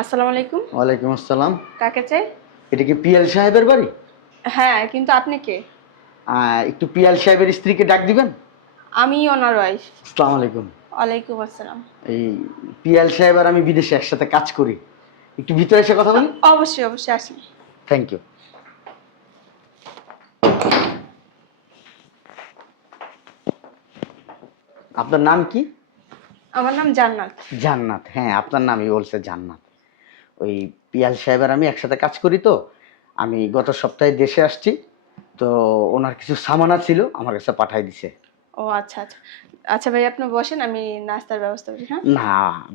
আসসালামু আলাইকুম। ওয়ালাইকুম আসসালাম। কাকে চাই? এটা কি পিয়াল সাহেবের বাড়ি? হ্যাঁ, কিন্তু আপনি কে? একটু পিয়াল সাহেবের স্ত্রীকে ডাক দিবেন। আমি ওনার ওয়াইফ। আসসালামু আলাইকুম। ওয়ালাইকুম আসসালাম। এই পিয়াল সাহেব আর আমি বিদেশে একসাথে কাজ করি। একটু ভিতরে এসে কথা বলি। অবশ্যই অবশ্যই আসুন। Thank you. আপনার নাম কি? আমার নাম জান্নাত। জান্নাত। হ্যাঁ, আপনার নামই বলছে জান্নাত। ওই পিয়াল সাহেব আর আমি একসাথে কাজ করি তো। আমি গত সপ্তাহে দেশে আসছি। তো ওনার কিছু সামানা ছিল আমার কাছে পাঠাই দিছে। ও আচ্ছা আচ্ছা। আচ্ছা ভাই আপনি বসেন, আমি নাস্তার ব্যবস্থা করি। হ্যাঁ না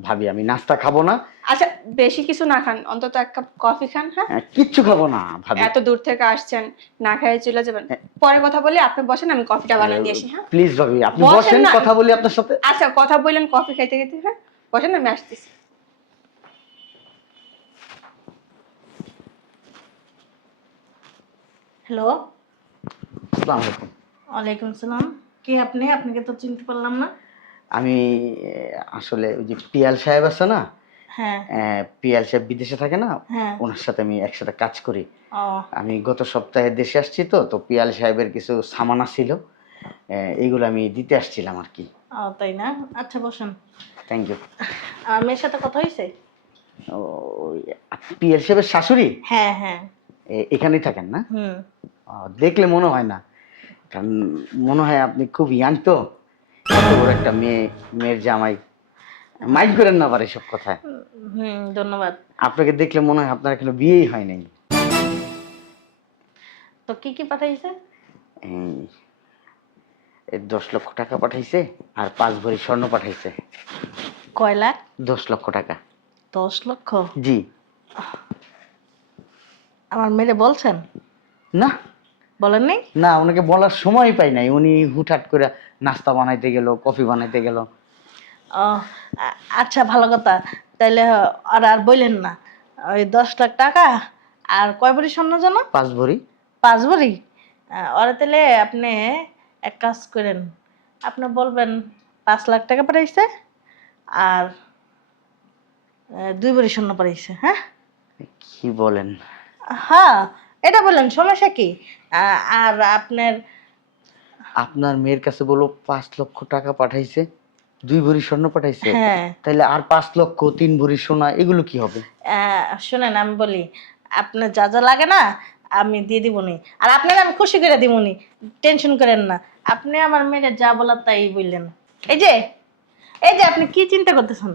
ভাবি, আমি নাস্তা খাবো না। আচ্ছা, বেশি কিছু না খান, অন্তত এক কাপ কফি খান। হ্যাঁ, কিচ্ছু খাবো না ভাবি। এত দূর থেকে আসছেন, না খেয়ে চলে যাবেন। পরে কথা বলি, আপনি বসেন, আমি কফিটা বানিয়ে দিয়ে আসি। হ্যাঁ প্লিজ ভাবি, আপনি বসেন বসেন, না। কথা বলি আপনার সাথে। আচ্ছা কথা বললেন কফি খাইতে খাইতে। হ্যাঁ বসেন, আমি আসতেছি। হ্যালো। আসসালামু আলাইকুম। ওয়ালাইকুম আসসালাম। কে আপনি? আপনাকে তো চিনতে পারলাম না। আমি আসলে ওই যে পিয়াল সাহেব আছে না, হ্যাঁ। পিয়াল সাহেব বিদেশে থাকে না, হ্যাঁ। ওনার সাথে আমি একসাথে কাজ করি। ও। আমি গত সপ্তাহে দেশে আসছি তো, তো পিয়াল সাহেবের কিছু সামানা ছিল, এইগুলো আমি দিতে আসছিলাম আর কি। ও তাই না? আচ্ছা বসুন। Thank you. আমার মেয়ের সাথে কথা হয়েছে? পিয়াল সাহেবের শাশুড়ি হ্যাঁ হ্যাঁ। এখানেই থাকেন না? হুম। দেখলে মনে হয় না, কারণ মনে হয় আপনি খুব ইয়াং তো, এত বড় একটা মেয়ের জামাই। মাইন্ড করেন না আবার এসব কথায়। হুম, ধন্যবাদ। আপনাকে দেখলে মনে হয় আপনার এখনো বিয়েই হয় নাই। তো কি কি পাঠাইছে? এই এই 10 লক্ষ টাকা পাঠাইছে, আর 5 ভরি স্বর্ণ পাঠাইছে। কয় লাখ? 10 লক্ষ টাকা। 10 লক্ষ? জি। আমার মেয়েরে বলছেন? না বলেননি? না, ওনাকে বলার সময় পাই নাই। উনি হুটহাট করে নাস্তা বানাইতে গেল, কফি বানাইতে গেল। ও, আচ্ছা ভালো কথা। তাইলে আর বললেন না। ওই 10 লাখ টাকা আর কয় ভরি স্বর্ণ যেন? 5 ভরি। 5 ভরি? ওরা তাহলে আপনি এক কাজ করেন, আপনি বলবেন 5 লাখ টাকা পাঠাইছে আর 2 ভরি স্বর্ণ পাঠাইছে। হ্যাঁ কি বলেন? হ্যাঁ, এটা বললেন, সমস্যা কি? আর আপনার আপনার মেয়ের কাছে বলো 5 লক্ষ টাকা পাঠাইছে, 2 ভরি স্বর্ণ পাঠাইছে। হ্যাঁ, তাইলে আর 5 লক্ষ, 3 ভরি সোনা, এগুলো কি হবে? শোনেন আমি বলি, আপনার যা যা লাগে না আমি দিয়ে দিবনি, আর আপনার আমি খুশি করে দিবনি, টেনশন করেন না। আপনি আমার মেয়ের যা বলার তাই বললেন। এই যে এই যে আপনি কি চিন্তা করতেছেন?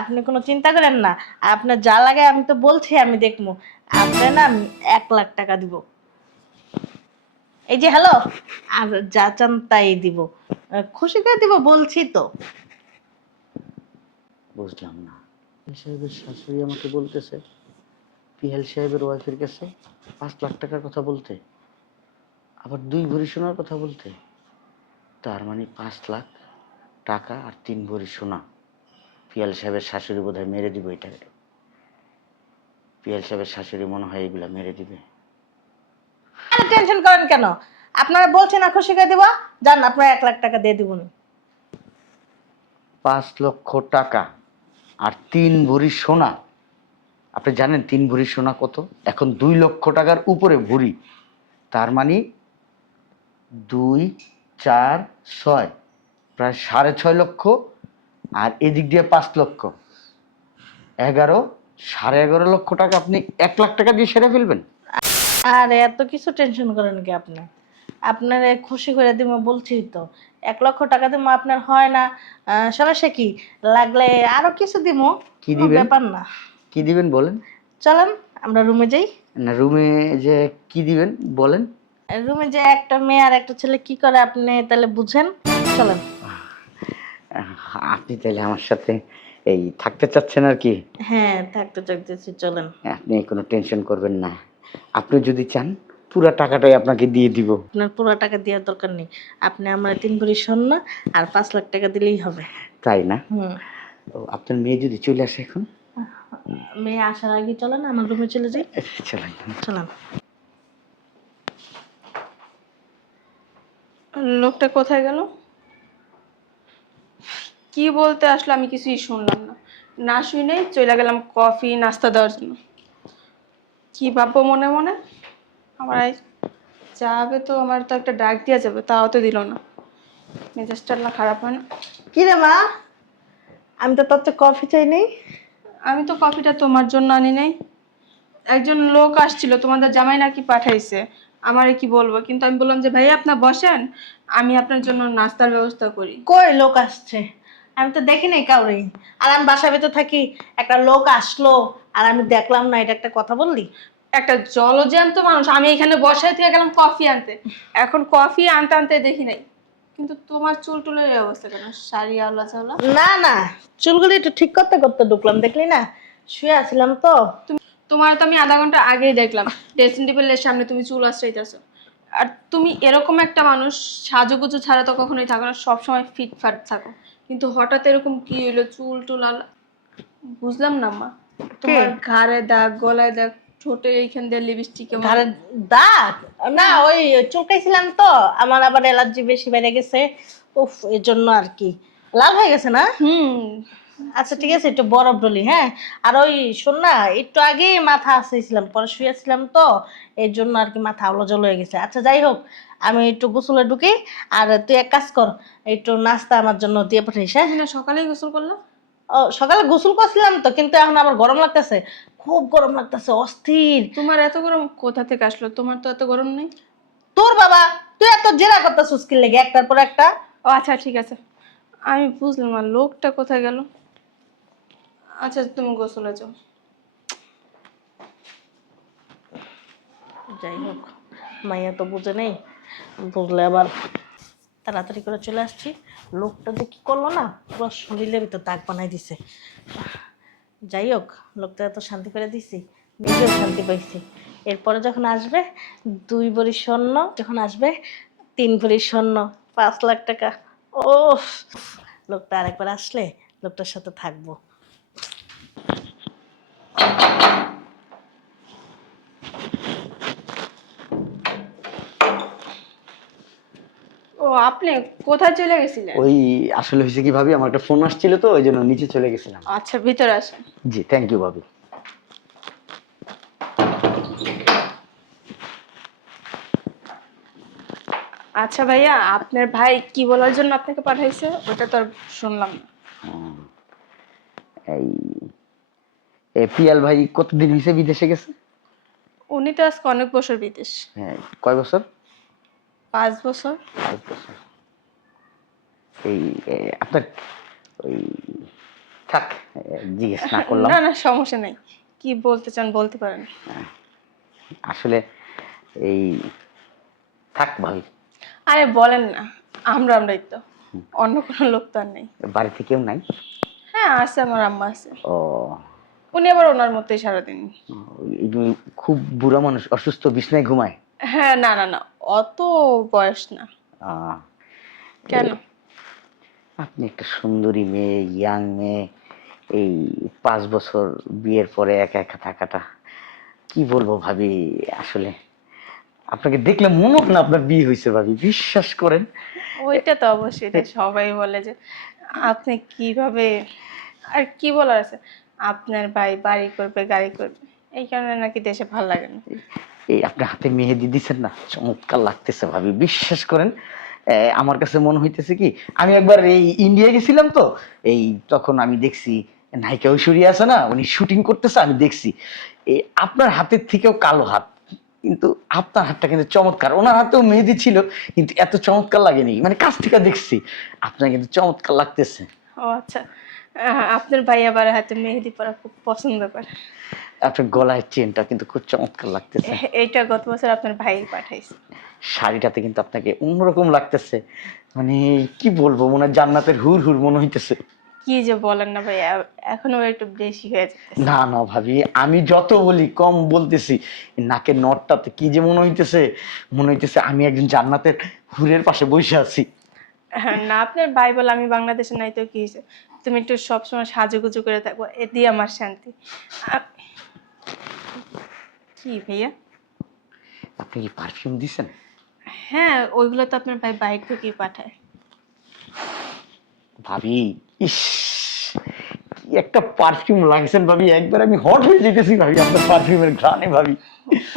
আপনি কোনো চিন্তা করেন না, আপনার যা লাগে আমি তো বলছি আমি দেখবো। আপনার না আমি 1 লাখ টাকা দিব। এই যে হ্যালো, আর যা চান তাই দিব, খুশি করে দিব বলছি তো। বুঝলাম না। পিয়াল সাহেবের শাশুড়ি আমাকে বলতেছে পিয়াল সাহেবের ওয়াইফের কাছে 5 লাখ টাকার কথা বলতে, আবার 2 ভরি সোনার কথা বলতে। তার মানে 5 লাখ টাকা আর 3 ভরি সোনা। পিয়াল সাহেবের শাশুড়ি বোধহয় মেরে দিবে এটাকে। পিয়াল সাহেবের শাশুড়ি মনে হয় এগুলা মেরে দিবে। আরে টেনশন করেন কেন? আপনারা বলছেন না খুশি করে দিব, যান আপনার 1 লাখ টাকা দিয়ে দিব। 5 লক্ষ টাকা আর 3 ভরি সোনা। আপনি জানেন 3 ভরি সোনা কত? এখন 2 লক্ষ টাকার উপরে ভরি। তার মানে 2, 4, 6, প্রায় 6.5 লক্ষ। আর এদিক দিয়ে 5 লক্ষ, 11, 11.5 লক্ষ টাকা আপনি 1 লাখ টাকা দিয়ে সেরে ফেলবেন। আর এত কিছু টেনশন করেন কি আপনি? আপনার খুশি করে দিব বলছি তো। 1 লক্ষ টাকা দিব আপনার হয় না? সমস্যা কি? লাগলে আরো কিছু দিব, কি কোনো দিবেন? ব্যাপার না। কি দিবেন বলেন? চলেন আমরা রুমে যাই। না, রুমে যে কি দিবেন বলেন? রুমে যে একটা মেয়ে আর একটা ছেলে কি করে আপনি তাহলে বুঝেন। চলেন। আপনি তাহলে আমার সাথে এই থাকতে চাচ্ছেন আর কি? হ্যাঁ থাকতে চাইতেছি, চলেন। আপনি কোনো টেনশন করবেন না। আপনি যদি চান পুরো টাকাটাই আপনাকে দিয়ে দিব। আপনার পুরো টাকা দেওয়ার দরকার নেই, আপনি আমার 3 ভরি স্বর্ণ আর 5 লাখ টাকা দিলেই হবে। তাই না? হুম। ও, আপনার মেয়ে যদি চলে আসে এখন? মেয়ে আসার আগে চলেন আমার রুমে চলে যাই। চলেন। চলেন। লোকটা কোথায় গেল? কি বলতে আসলো আমি কিছুই শুনলাম না। না শুনেই চলে গেলাম কফি নাস্তা দেওয়ার জন্য। কি ভাববো মনে মনে, আমার এই যাবে তো, আমার তো একটা ডাক দেওয়া যাবে, তাও তো দিল না। মেজাজটা না খারাপ হয় না? কি রে মা, আমি তো তোর কফি চাই নেই। আমি তো কফিটা তোমার জন্য আনি নাই, একজন লোক আসছিল, তোমাদের জামাই নাকি পাঠাইছে। আমারে কি বলবো, কিন্তু আমি বললাম যে ভাই আপনার বসেন, আমি আপনার জন্য নাস্তার ব্যবস্থা করি। কই লোক আসছে? আমি তো দেখি নাই কাউরে। আর আমি বাসার ভেতর থাকি, একটা লোক আসলো আর আমি দেখলাম না, এটা একটা কথা বললি? একটা জলজ্যান্ত মানুষ, আমি এখানে বসায় থেকে গেলাম কফি আনতে, এখন কফি আনতে আনতে দেখি নাই। কিন্তু তোমার চুল টুলের এই অবস্থা কেন, শাড়ি আওলা চাওলা? না না, চুলগুলি একটু ঠিক করতে করতে ঢুকলাম, দেখলি না? শুয়ে আছিলাম তো। তোমার তো আমি আধা ঘন্টা আগেই দেখলাম ড্রেসিং টেবিলের সামনে তুমি চুল আশ্রাইতেছো। আর তুমি এরকম একটা মানুষ, সাজুগুজু ছাড়া তো কখনোই থাকো না, সবসময় ফিটফাট থাকো, কিন্তু হঠাৎ এরকম কি হইলো, চুল টুল আলা? বুঝলাম না মা। তোমার ঘাড়ে দাগ, গলায় দাগ, ঠোঁটে এইখান দিয়ে লিপস্টিক, ঘাড়ে দাগ? না, ওই চুলকাইছিলাম তো, আমার আবার অ্যালার্জি বেশি বেড়ে গেছে। উফ, এর জন্য আর কি লাল হয়ে গেছে না? আচ্ছা ঠিক আছে, একটু বরফ ডলি, হ্যাঁ। আর ওই শোন না, একটু আগে মাথা আসছিলাম, পরে শুয়েছিলাম তো, এর জন্য আর কি মাথা আলো জল হয়ে গেছে। আচ্ছা যাই হোক, আমি একটু গোসলে ঢুকি। আর তুই এক কাজ কর, একটু নাস্তা আমার জন্য দিয়ে পাঠাইস, হ্যাঁ? তুমি না সকালেই গোসল করলা? ও, সকালে গোসল করছিলাম তো, কিন্তু এখন আবার গরম লাগতেছে, খুব গরম লাগতেছে, অস্থির। তোমার এত গরম কোথা থেকে আসলো? তোমার তো এত গরম নেই। তোর বাবা, তুই এত জেরা করতেছিস কি লেগে একটার পর একটা? ও আচ্ছা ঠিক আছে, আমি বুঝলাম না লোকটা কোথায় গেল। আচ্ছা তুমি গোসলে যাও। যাই হোক, মাইয়া তো বুঝে নেই, বুঝলে আবার তাড়াতাড়ি করে চলে আসছি। লোকটা যে কি করলো না, পুরো শরীরের ভিতর দাগ বানাই দিছে। যাই হোক, লোকটা এত শান্তি করে দিছি, নিজেও শান্তি পাইছি। এরপরে যখন আসবে 2 ভরি স্বর্ণ, যখন আসবে 3 ভরি স্বর্ণ, 5 লাখ টাকা। ও, লোকটা আরেকবার আসলে লোকটার সাথে থাকবো। ও আপনি কোথায় চলে গেছিলেন? ওই আসলে হয়েছে কি ভাবি, আমার একটা ফোন আসছিল তো, ওই জন্য নিচে চলে গেছিলাম। আচ্ছা ভিতরে আসেন। জি থ্যাংক ইউ ভাবি। আচ্ছা ভাইয়া, আপনার ভাই কি বলার জন্য আপনাকে পাঠাইছে ওটা তো আর শুনলাম না। এই পিয়াল ভাই কতদিন হয়েছে বিদেশে গেছে? উনি তো আজকে অনেক বছর বিদেশ। হ্যাঁ, কয় বছর? 5 বছর। 5 বছর। এই আপনার ওই থাক, জিজ্ঞেস না করলাম। না না সমস্যা নেই, কি বলতে চান বলতে পারেন। আসলে এই থাক ভাবি। আরে বলেন না, আমরাই তো, অন্য কোনো লোক তো আর নেই। বাড়িতে কেউ নাই? হ্যাঁ আছে, আমার আম্মা আছে। ও, উনি আবার ওনার মতোই সারাদিন। খুব বুড়া মানুষ, অসুস্থ, বিছনায় ঘুমায়? হ্যাঁ না না না, অত বয়স না। আহ, কেন? আপনি একটা সুন্দরী মেয়ে, ইয়াং মেয়ে, এই 5 বছর বিয়ের পরে একা একা থাকাটা, কি বলবো ভাবি, আসলে আপনাকে দেখলে মনে হয় না আপনার বিয়ে হয়েছে ভাবি, বিশ্বাস করেন। ওইটা তো অবশ্যই, এটা সবাই বলে যে আপনি কিভাবে, আর কি বলার আছে, আপনার ভাই বাড়ি করবে গাড়ি করবে, এই কারণে নাকি দেশে ভালো লাগে না। এই আপনার হাতে মেহেদি দিচ্ছেন না, চমৎকার লাগতেছে ভাবি, বিশ্বাস করেন। আমার কাছে মনে হইতেছে কি, আমি একবার এই ইন্ডিয়া গেছিলাম তো, এই তখন আমি দেখছি নায়িকা ঐশ্বরিয়া আছে না, উনি শুটিং করতেছে, আমি দেখছি এই আপনার হাতের থেকেও কালো হাত, কিন্তু আপনার হাতটা কিন্তু চমৎকার। ওনার হাতেও মেহেদি ছিল, কিন্তু এত চমৎকার লাগেনি, মানে কাছ থেকে দেখছি, আপনার কিন্তু চমৎকার লাগতেছে। ও আচ্ছা, আপনার ভাই আবার হাতে মেহেদি পরা খুব পছন্দ করে। আপনার গলায় চেনটা কিন্তু খুব চমৎকার লাগতেছে। এইটা গত বছর আপনার ভাই পাঠাইছে। শাড়িটাতে কিন্তু আপনাকে অন্যরকম লাগতেছে, মানে কি বলবো, মনে হয় জান্নাতের হুর হুর মনে হইতেছে। কি যে বলেন না ভাই, এখনো একটু বেশি হয়ে যাচ্ছে। না না ভাবি, আমি যত বলি কম বলতেছি, নাকের নটটাতে কি যে মনে হইতেছে, মনে হইতেছে আমি একজন জান্নাতের হুরের পাশে বসে আছি। না আপনার ভাই বলে আমি বাংলাদেশে নাই তো কি হয়েছে, তুমি একটু সবসময় সাজুগুজু করে থাকবো, এটি আমার শান্তি। আ- কি ভাইয়া? আপনি কি পারফিউম দিছেন? হ্যাঁ ওইগুলো তো আপনার ভাই বাইরে থেকেই পাঠায়। ভাবি, ইস, কি কি একটা পারফিউম লাগছেন ভাবি, একবার আমি হট হয়ে যেতেছি ভাবি আপনার পারফিউমের ঘ্রাণে ভাবি।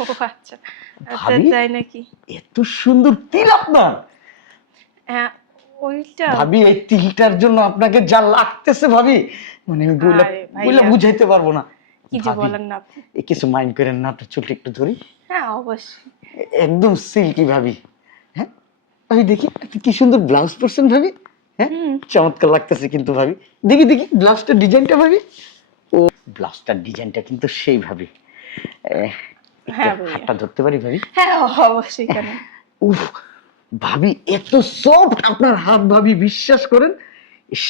ও আচ্ছা, আচ্ছা ভাবি? তাই নাকি? এত সুন্দর তিল আপনার হ্যাঁ, ওইটা। ভাবি, এই তিলটার জন্য আপনাকে যা লাগতেছে ভাবি, মানে আমি বইলা আরে বইলা ভাইয়া, বুঝাইতে পারবো না। কি যে ভাবি, বলেন না আপনি। এ কিছু মাইন্ড করেন না, আপনার চুলটা একটু ধরি। হ্যাঁ অবশ্যই। একদম সিল্কি ভাবি। হ্যাঁ ভাবি, দেখি আপনি কি সুন্দর ব্লাউজ পরছেন ভাবি। হ্যাঁ, হুম। চমৎকার লাগতেছে কিন্তু ভাবি। দেখি দেখি ব্লাউজটার ডিজাইনটা ভাবি। ও, ব্লাউজটার ডিজাইনটা কিন্তু সেই ভাবি। হ্যাঁ একটু ভাইয়া। হাতটা ধরতে পারি ভাবি? হ্যাঁ অবশ্যই, কেন? উফ ভাবি, এত সফট আপনার হাত ভাবি, বিশ্বাস করেন। ইস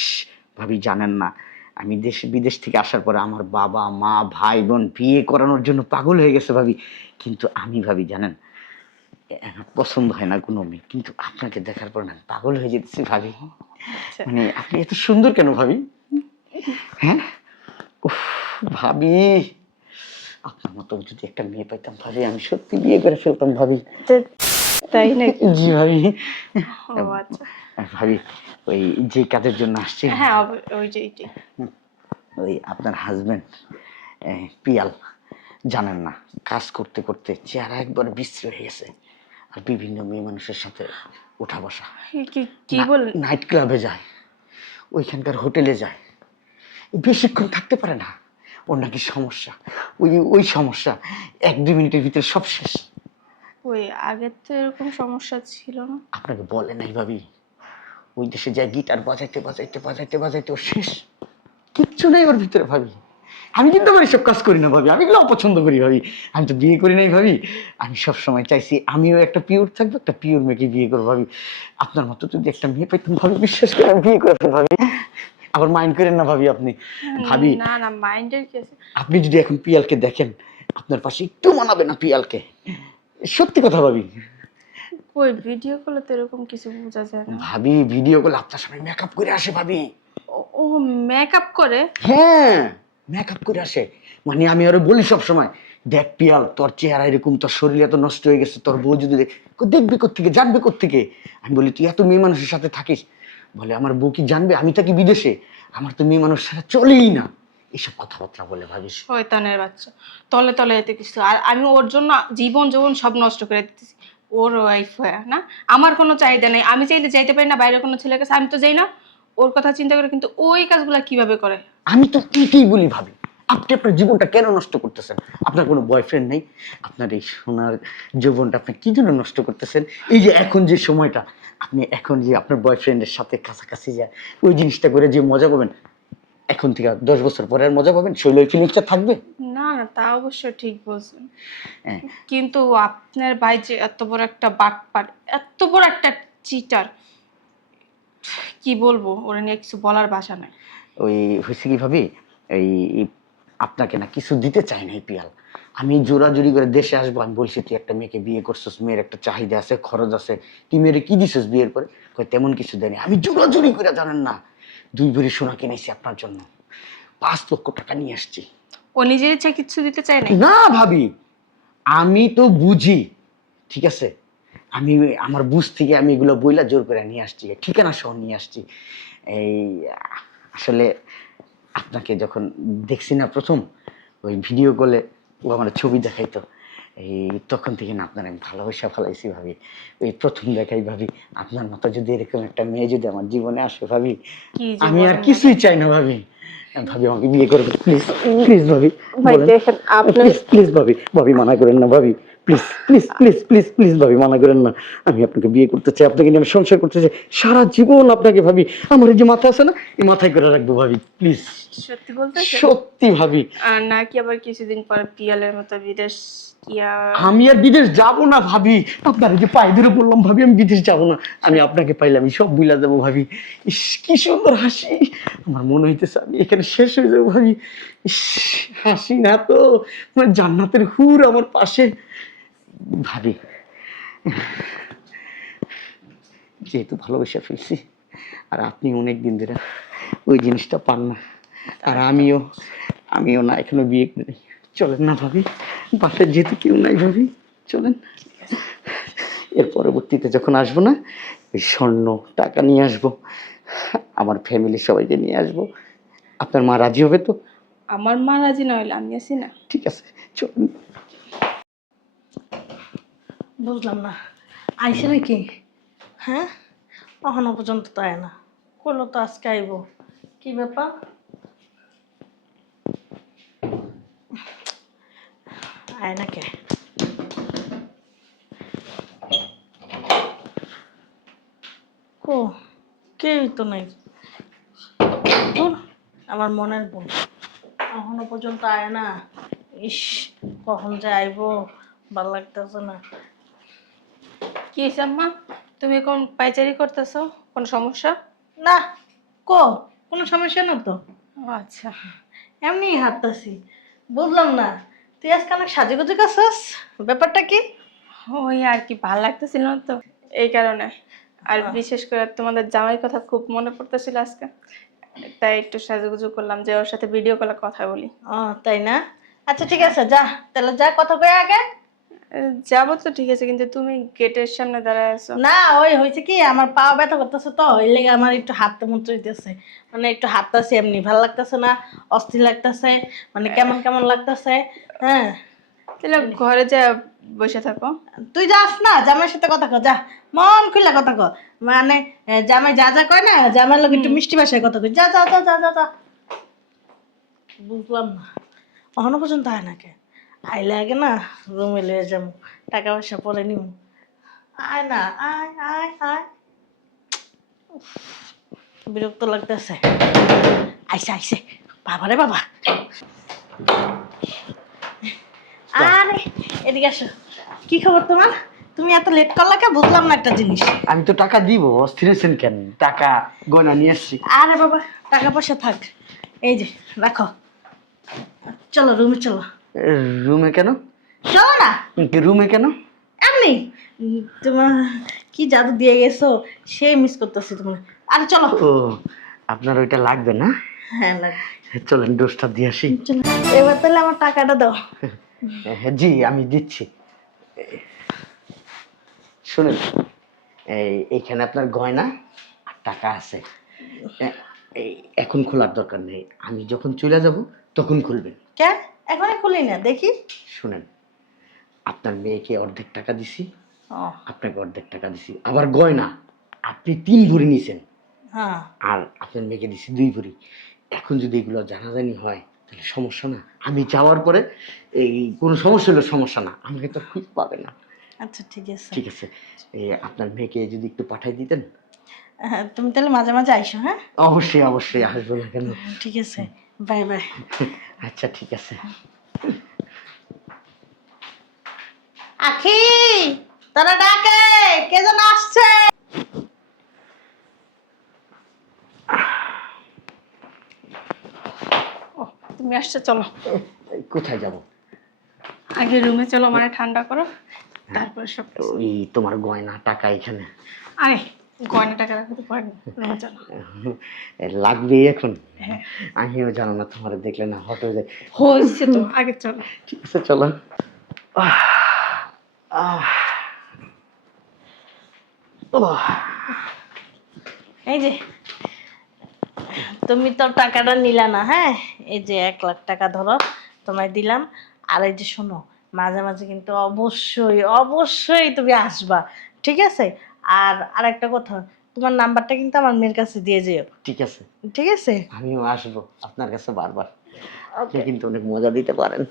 ভাবি, জানেন না, আমি বিদেশ থেকে আসার পরে আমার বাবা মা ভাই বোন বিয়ে করানোর জন্য পাগল হয়ে গেছে ভাবি, কিন্তু আমি ভাবি জানেন, আমার পছন্দ হয় না কোনো মেয়ে, কিন্তু আপনাকে দেখার পর না আমি পাগল হয়ে যেতেছি ভাবি। আচ্ছা। মানে আপনি এত সুন্দর কেন ভাবি? হ্যাঁ, উফ ভাবি, আপনার মতো যদি একটা মেয়ে পাইতাম ভাবি, আমি সত্যি বিয়ে করে ফেলতাম ভাবি। তাই নাকি? জি ভাবি। ও আচ্ছা। ভাবি, ওই যে কাজের জন্য আসছি, হ্যাঁ ওই যে এইটাই। ওই আপনার হাজবেন্ড পিয়াল, জানেন না, কাজ করতে করতে চেহারা একবার বিশ্রী হয়ে গেছে, আর বিভিন্ন মেয়ে মানুষের সাথে উঠা বসা, কি কি বলেন? নাইট ক্লাবে যায়, ওইখানকার হোটেলে যায়, বেশিক্ষণ থাকতে পারে না, ওর নাকি সমস্যা, ওই ওই সমস্যা 1-2 মিনিটের ভিতরে সব শেষ। ওই আগে তো এরকম সমস্যা ছিল না। আপনাকে বলে নাই ভাবি, ওই দেশে যায় গিটার বাজাইতে বাজাইতে বাজাইতে বাজাইতে ওর শেষ, কিচ্ছু নেই ওর ভিতরে ভাবি। আমি কিন্তু আমার এসব কাজ করি না ভাবি, আমি এগুলো অপছন্দ করি ভাবি, আমি তো বিয়ে করি নাই ভাবি। আমি সবসময় চাইছি আমিও একটা পিওর থাকবো, একটা পিওর মেয়েকে বিয়ে করবো ভাবি। আপনার মতো যদি একটা মেয়ে পাইতাম ভাবি, বিশ্বাস করে আমি বিয়ে করে ফেলবো ভাবি। আবার মাইন্ড করেন না ভাবি আপনি। ভাবি, না না, মাইন্ডের কি আছে? আপনি যদি এখন পিয়ালকে দেখেন, আপনার পাশে একটু মানাবে না পিয়ালকে, সত্যি কথা ভাবি। ওই ভিডিও কলে তো এরকম কিছু বোঝা যায় না। ভাবি, ভিডিও কলে আপনার সামনে মেকআপ করে আসে ভাবি। ও মেকআপ করে? হ্যাঁ, মেকআপ করে আসে। মানে আমি ওরে বলি সব সময়, দেখ পিয়াল, তোর চেহারা এরকম, তোর শরীর এত নষ্ট হয়ে গেছে, তোর বউ যদি দেখবে কোত্থেকে, জানবে কোত্থেকে? আমি বলি তুই এত মেয়ে মানুষের সাথে থাকিস, বলে আমার বউ কি জানবে আমি থাকি বিদেশে, আমার তো মেয়ে মানুষ ছাড়া চলেই না, এইসব কথাবার্তা বলে ভাবিস। শয়তানের বাচ্চা, তলে তলে এতে কিছু। আর আমি ওর জন্য জীবন যৌবন সব নষ্ট করে দিতেছি, ওর ওয়াইফ হয়ে না? আমার কোনো চাহিদা নেই, আমি চাইলে যাইতে পারি না বাইরে কোনো ছেলের কাছে, আমি তো যাই না। ওর কথা চিন্তা করে কিন্তু ওই কাজগুলা কিভাবে করে। আমি তো এটাই বলি ভাবি, আপনি আপনার জীবনটা কেন নষ্ট করতেছেন? আপনার কোনো বয়ফ্রেন্ড নেই, আপনার এই সোনার জীবনটা আপনি কি জন্য নষ্ট করতেছেন? এই যে এখন যে সময়টা, আপনি এখন যে আপনার বয়ফ্রেন্ডের সাথে কাছাকাছি যায়, ওই জিনিসটা করে যে মজা পাবেন, এখন থেকে 10 বছর পরে আর মজা পাবেন? শৈল ফিলিংসটা থাকবে? না না, তা অবশ্য ঠিক বলছেন, হ্যাঁ, কিন্তু আপনার ভাই যে এত বড় একটা বাটপার, এত বড় একটা চিটার, কি বলবো, ওরা নিয়ে কিছু বলার ভাষা নাই। ওই হয়েছে কি ভাবি, এই আপনাকে না কিছু দিতে চাই না এই পিয়াল, আমি জোরাজুরি করে দেশে আসবো, আমি বলছি তুই একটা মেয়েকে বিয়ে করছিস, মেয়ের একটা চাহিদা আছে, খরচ আছে, তুই মেয়েরে কি দিছিস বিয়ের পরে? কই তেমন কিছু দেয়নি, আমি জোরাজুরি করে, জানেন না, 2 ভরি সোনা কিনেছি আপনার জন্য, 5 লক্ষ টাকা নিয়ে আসছি। ও নিজের ইচ্ছা কিচ্ছু দিতে চায় না? না ভাবি, আমি তো বুঝি, ঠিক আছে, আমি আমার বুঝ থেকে আমি এগুলো বইলা জোর করে নিয়ে আসছি, ঠিকানা সহ নিয়ে আসছি। এই আসলে আপনাকে যখন দেখছি না প্রথম, ওই ভিডিও কলে ও আমার ছবি দেখাইতো, এই তখন থেকে না আপনার আমি ভালোবাসা ফেলাইছি ভাবি। ওই প্রথম দেখাই ভাবি, আপনার মতো যদি এরকম একটা মেয়ে যদি আমার জীবনে আসে ভাবি, কি যে আমি আর বলেন না। কিছুই চাই না ভাবি। ভাবি আমাকে বিয়ে করবে প্লিজ, প্লিজ ভাবি, ভাই বলেন। দেখেন আপনার, প্লিজ প্লিজ ভাবি, ভাবি মানা করেন না ভাবি, please please please please please ভাবি মানা করেন না, আমি আপনাকে বিয়ে করতে চাই, আপনাকে নিয়ে আমি সংসার করতে চাই, সারা জীবন আপনাকে ভাবি, আমার এই যে মাথা আছে না, এই মাথায় করে রাখবো ভাবি, প্লিজ। সত্যি বলতেছেন? সত্যি ভাবি, আর নাকি আবার কিছুদিন পর পিয়ালের মতো বিদেশ ইয়া? আমি আর বিদেশ যাব না ভাবি, আপনার এই যে পায়ে ধরে বললাম ভাবি, আমি বিদেশ যাব না, আমি আপনাকে পাইলে আমি সব ভুলা যাবো ভাবি। ইস কি সুন্দর হাসি, আমার মনে হইতেছে আমি এখানে শেষ হয়ে যাবো ভাবি। ইস, হাসি না তো, মানে জান্নাতের হুর আমার পাশে ভাবি। যেহেতু ভালোবেসে ফেলছি, আর আপনি অনেক দিন ধরে ওই জিনিসটা পান না, আর আমিও না এখনো বিয়ে করি, চলেন না ভাবি, বাসায় যেহেতু কেউ নাই ভাবি, চলেন। এর পরবর্তীতে যখন আসবো না, ওই স্বর্ণ টাকা নিয়ে আসবো, আমার ফ্যামিলি সবাইকে নিয়ে আসবো, আপনার মা রাজি হবে তো? আমার মা রাজি না হইলে আমি আছি না। ঠিক আছে, চলুন। বুঝলাম না, আইসে নাকি? হ্যাঁ, এখনো পর্যন্ত তাই না, কইলো তো আজকে আইব। কি ব্যাপার? আয় না কে? কো, কেউই তো নাই। ধুর, আমার মনের বোন এখনো পর্যন্ত আয় না। ইস, কখন যে আইব, ভাল লাগতেছে না। কি হয়েছে আম্মা? তুমি এখন পাইচারি করতেছো? কোনো সমস্যা? না, কো, কোনো সমস্যা না তো, ও আচ্ছা। এমনি হাঁটতাছি। বুঝলাম না, তুই আজকে অনেক সাজুগুজু করছিস, ব্যাপারটা কি? ওই আর কি, ভাল লাগতেছিল না তো, এই কারণে। আর আহ। বিশেষ করে তোমাদের জামাইয়ের কথা খুব মনে পড়তেছিল আজকে, তাই একটু সাজুগুজু করলাম যে ওর সাথে ভিডিও কলে কথা বলি। ও তাই না? আচ্ছা ঠিক আছে, যা তাহলে, যা, কথা কয়ে আগে। যাবো তো ঠিক আছে, কিন্তু তুমি গেটের সামনে দাঁড়ায় আছো। না, ওই হয়েছে কি, আমার পা ব্যথা করতেছে তো, ওই লেগে আমার একটু হাঁটতে মন চাইতেছে। মানে একটু হাঁটতেছি এমনি, ভালো লাগতেছে না, অস্থির লাগতেছে, মানে কেমন কেমন লাগতেছে। হ্যাঁ, তাহলে ঘরে যা বসে থাকো। তুই যাস না, জামাইয়ের সাথে কথা কর, যা, মন খুলে কথা কর। মানে জামাই যা যা কয় না, জামাইয়ের লোক একটু মিষ্টি ভাষায় কথা কই, যা যা যা যা যা যা। বুঝলাম না, এখনো পর্যন্ত আয় না কে? আইলে আগে না রুমে লয়ে যাবো, টাকা পয়সা পরে নিব। আয় না, আয় আয় আয়। বিরক্ত লাগতেছে। আইসে আইসে, বাবারে বাবা। আরে এদিকে আসো, কি খবর তোমার? তুমি এত লেট করলা কে, বুঝলাম না একটা জিনিস। আমি তো টাকা দিব, অস্থির হয়েছেন কেন? টাকা গয়না নিয়ে আসছি। আরে বাবা, টাকা পয়সা থাক, এই যে রাখো, চলো রুমে চলো। রুমে কেন? চলো না, রুমে কেন? এমনি। তোমার কি জাদু দিয়ে গেছো, সে মিস করতেছি তোমার। আরে চলো। ও, আপনার ওইটা লাগবে না? হ্যাঁ না, চলেন ডোজটা দিয়ে আসি। চলো। এবার তাহলে আমার টাকাটা দাও। জি, আমি দিচ্ছি। শুনেন, এইখানে আপনার গয়না আর টাকা আছে। এ- এই এখন খোলার দরকার নেই, আমি যখন চলে যাব তখন খুলবেন। কে? এখনই খুলি না, দেখি। শুনেন, আপনার মেয়েকে অর্ধেক টাকা দিছি, ও, আপনাকে অর্ধেক টাকা দিছি, আবার গয়না আপনি 3 ভরি নিছেন, হ্যাঁ। আর আপনার মেয়েকে দিছি 2 ভরি। এখন যদি এগুলো জানাজানি হয় তাহলে সমস্যা না? আমি যাওয়ার পরে এই কোনো সমস্যা হলে সমস্যা না, আমাকে তো খুঁজ পাবে না। আচ্ছা ঠিক আছে। ঠিক আছে, আপনার মেয়েকে যদি একটু পাঠিয়ে দিতেন। হ্যাঁ, তুমি তাহলে মাঝে মাঝে আইসো, হ্যাঁ? অবশ্যই অবশ্যই, আসবো না কেন। ঠিক আছে, বাই বাই। আচ্ছা ঠিক আছে। আখি, তারা ডাকে, কে যেন আসছে। ও, তুমি আসছো, চলো কোথায় যাব? আগে রুমে চলো, মানে ঠান্ডা করো, তারপর সব কিছু। ওই তোমার গয়না টাকা এখানে আরে গয়না টাকা রাখো তো পরে, রুমে চলো। লাগবে এখন। হ্যাঁ, আমিও জানো না, তোমার দেখলে না হট হয়ে যায়। হয়েছে তো, আগে চলো। ঠিক আছে চলো। আহ, আহ, ওহ, এই যে, তুমি তো টাকাটা নিলা না, হ্যাঁ? এই যে 1 লাখ টাকা ধরো, তোমায় দিলাম। আর এই যে শোনো, মাঝে মাঝে কিন্তু অবশ্যই অবশ্যই তুমি আসবা, ঠিক আছে? আর আরেকটা কথা, তোমার নাম্বারটা কিন্তু আমার মেয়ের কাছে দিয়ে যেও, ঠিক আছে, ঠিক আছে? আমিও আসবো আপনার কাছে বারবার। আপনি কিন্তু অনেক মজা দিতে পারেন।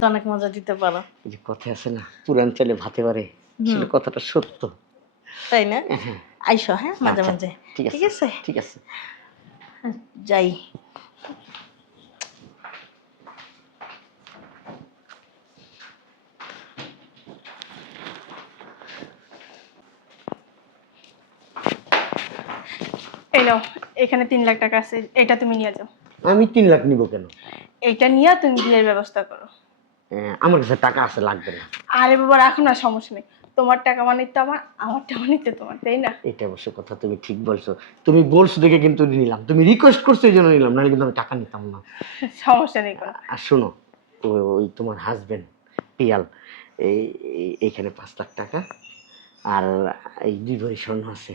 তো অনেক মজা দিতে পারো। এই যে কথা আছে না, পুরান চাইলে ভাতে পারে, আসলে কথাটা সত্য। তাই না? হ্যাঁ, আইসো, হ্যাঁ, মাঝে আচ্ছা, মাঝে। ঠিক ঠিক আছে আছে, ঠিক আছে। যাই। এই নাও, এখানে 3 লাখ টাকা আছে, এটা তুমি নিয়ে যাও। আমি 3 লাখ নিব কেন? এইটা নিয়ে তুমি বিয়ের ব্যবস্থা করো। আমার কাছে টাকা আছে, লাগবে না। আরে বাবা রাখো না, সমস্যা নেই। তোমার টাকা মানে তো আমার, আমার টাকা মানে তো তোমার, তাই না? এটা অবশ্য কথা, তুমি ঠিক বলছো। তুমি বলছো দেখে কিন্তু নিলাম, তুমি রিকোয়েস্ট করছো এই জন্য নিলাম, নাহলে কিন্তু আমি টাকা নিতাম না। সমস্যা নেই কোনো। আর শোনো, ওই তোমার হাজবেন্ড পিয়াল, এইখানে 5 লাখ টাকা আর এই 2 ভরি স্বর্ণ আছে,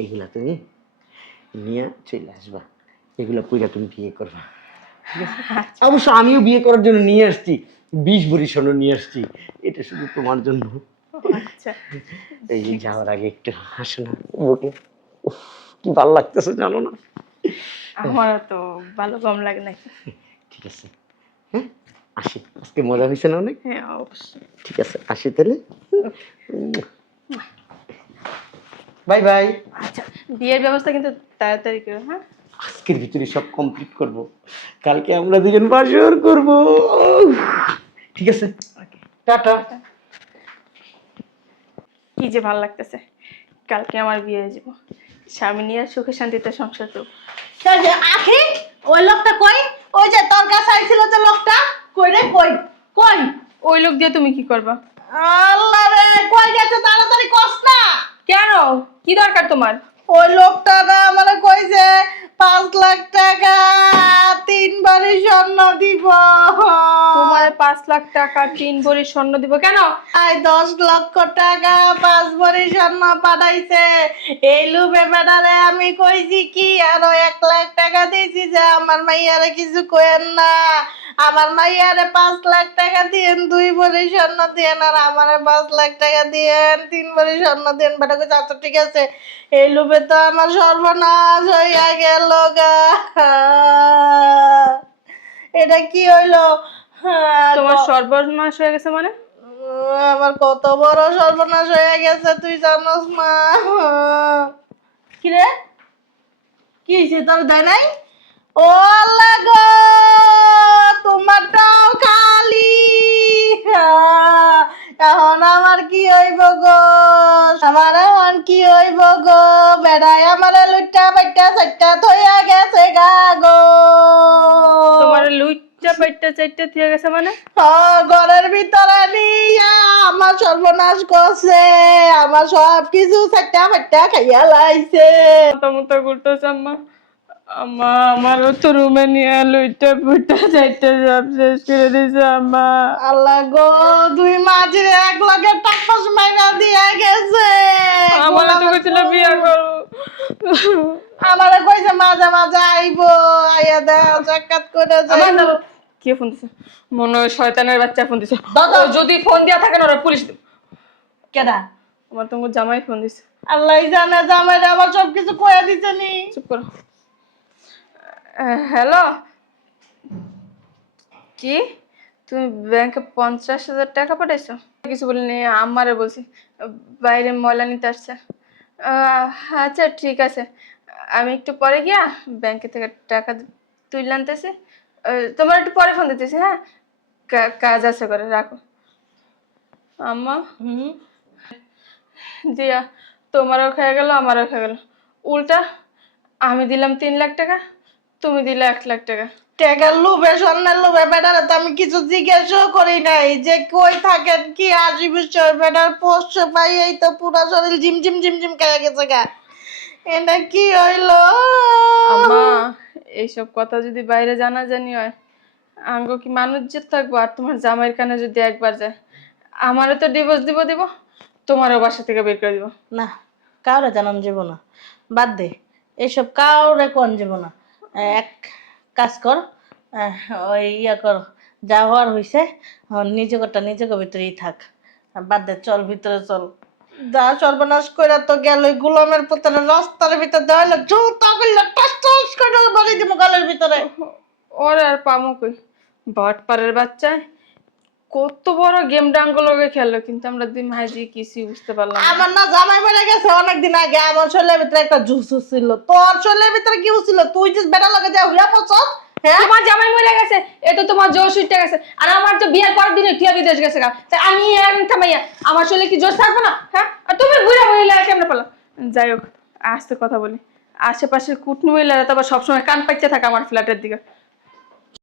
এইগুলা তুমি নিয়ে চলে আসবা। এগুলো পুরা তুমি বিয়ে করবা, ঠিক আছে? অবশ্য আমিও বিয়ে করার জন্য নিয়ে আসছি, 20 ভরি স্বর্ণ নিয়ে আসছি, এটা শুধু তোমার জন্য। আচ্ছা এই যে যাওয়ার আগে একটু হাসো না বুকে, উফ, কি ভালো লাগতেছে জানো না? আমার তো ভালো কম লাগে না। ঠিক আছে, হ্যাঁ আসি, আজকে মজা হয়েছে না অনেক? হ্যাঁ অবশ্যই। ঠিক আছে আসি তাহলে, বাই বাই। আচ্ছা বিয়ের ব্যবস্থা কিন্তু তাড়াতাড়ি করো, হ্যাঁ? আজকের ভিতরে সব কমপ্লিট করব, কালকে আমরা দুজন বাসর করব। ঠিক আছে, টাটা। কি যে ভালো লাগতেছে, কালকে আমার বিয়ে হয়ে যাবো, স্বামী নিয়ে সুখে শান্তিতে সংসার করবো। এই যে আখি, ওই লোকটা কই? ওই যে তোর কাছে আইছিল যে লোকটা, কই রে কই? কই? ওই লোক দিয়ে তুমি কি করবা? আল্লাহ রে, কই গেছে তাড়াতাড়ি কস না। কেন, কি দরকার তোমার? ওই লোকটা না আমারে কইছে 5 লাখ টাকা 3 বারে স্বর্ণ দিব। তোমার 5 লাখ টাকা 3 ভরি স্বর্ণ দিব কেন? আই 10 লক্ষ টাকা 5 ভরি স্বর্ণ পাঠাইছে। এই লুবে বেটারে আমি কইছি কি আরো 1 লাখ টাকা দিয়েছি যে আমার মাইয়ারে কিছু কইেন না, আমার মাইয়ারে 5 লাখ টাকা দিয়েন, 2 ভরি স্বর্ণ দিয়েন, আর আমারে 5 লাখ টাকা দিয়েন, 3 ভরি স্বর্ণ দিয়েন। বেটা কইছে আচ্ছা ঠিক আছে। এই লুবে তো আমার সর্বনাশ হইয়া গেল গা। এটা কি হইলো? তোমার সর্বনাশ হয়ে গেছে মানে? আমার কত বড় সর্বনাশ হয়ে গেছে তুই জানোস না। কি রে, কি হয়েছে তোর দেয় নাই? ও আল্লাহ গো, তোমারটাও খালি। এখন আমার কি হইব গো, আমার এখন কি হইব গো? বেড়াই আমার লুটটা বাইটা চারটা থইয়া গেছে গা গো। তোমার লুইটা পাইটা চাইটা দিয়ে গেছে মানে? ঘরের ভিতরে নিয়া আমার সর্বনাশ করছে, আমার সব কিছু চারটা ফাটটা খাইয়া লাইছে। মতো করতেছে আম্মা, আম্মা আমারও তো রুমে নিয়ে লুইটা পুইটা চাইটা সব শেষ করে দিছে আম্মা। আল্লাহ গো, 2 মাঝে 1 লাখের টাকা মাইনা দিয়া গেছে। আমার তো কইছিল বিয়া করব, আমারে কইছে মাঝে মাঝে আইবো, আইয়া দেয়া জাকাত করে যাইবো। কে ফোন দিছে? মনে হয় শয়তানের বাচ্চা ফোন দিছে। দাদা। ও যদি ফোন দিয়া থাকে না ওরা পুলিশ দেব। কেডা? আমার তোমার জামাই ফোন দিছে। আল্লাহ জানে, জামাইরা আবার সবকিছু কইয়া দিছে নি। চুপ করো। হ্যালো, কি তুমি ব্যাংকে 50,000 টাকা পাঠাইছো? কিছু বলিনি, আমারে বলছি বাইরে ময়লা নিতে আসছে। আচ্ছা ঠিক আছে, আমি একটু পরে গিয়া ব্যাংকে থেকে টাকা তুলে আনতেছি, তোমার একটু পরে ফোন দিতেছি, হ্যাঁ? কাজ আছে করে, রাখো। আম্মা দিয়া তোমারও খেয়ে গেল আমারও খেয়ে গেল, উল্টা আমি দিলাম 3 লাখ টাকা, তুমি দিলে 1 লাখ টাকা। টাকার লোভে, স্বর্ণের লোভে বেটারে তো আমি কিছু জিজ্ঞাসা করি নাই যে কই থাকেন কি আজই বিষয়। বেটার পোস্ট পাই এই তো পুরো শরীর ঝিম ঝিম ঝিম ঝিম খেয়ে গেছে গা। এটা কি হইলো? আম্মা এইসব কথা যদি বাইরে জানাজানি হয়, আঙ্গ কি মানুষ যে থাকবো? আর তোমার জামাইয়ের কানে যদি একবার যায়, আমারও তো ডিভোর্স দিব, তোমারও বাসা থেকে বের করে দিব। না, কাউরে জানান যাব না, বাদ দে এইসব, কাউরে কোন যাব না। এক কাজ কর, ওই ইয়া কর, যা হওয়ার হয়েছে নিজে করটা নিজে ভিতরেই থাক, বাদ দে, চল ভিতরে চল। যা সর্বনাশ করে তো গেল, গোলামের পুত্রের রাস্তার ভিতর দেওয়া জুতা করলে টাস টাস করে বলে দিব গলের ভিতরে। ওর আর পামো কই, বটপাড়ের বাচ্চায় কত বড় গেম ডাঙ্গলকে খেললো, কিন্তু আমরা দুই মাঝি কিছুই বুঝতে পারলাম না। আমার না জামাই বেড়ে গেছে অনেকদিন আগে, আমার শরীরের ভিতরে একটা জুস ছিল, তোর শরীরের ভিতরে কি ছিল? তুই যে বেটা লাগে যা হইয়া পছন্দ। হ্যাঁ, তোমার জামাই মরে গেছে, এ তো তোমার জোশ উঠে গেছে, আর আমার তো বিয়ের পরের দিনে টিয়া বিদেশ গেছে গা। তা আমি এখন থামাইয়া আমার শরীরে কি জোশ থাকবো না? হ্যাঁ, আর তুমি বুড়া মহিলা কেমনে পারলো? যাই হোক, আস্তে কথা বলি, আশেপাশের কুটনু মহিলারা তো আবার সবসময় কান পাইতে থাকে আমার ফ্ল্যাটের দিকে।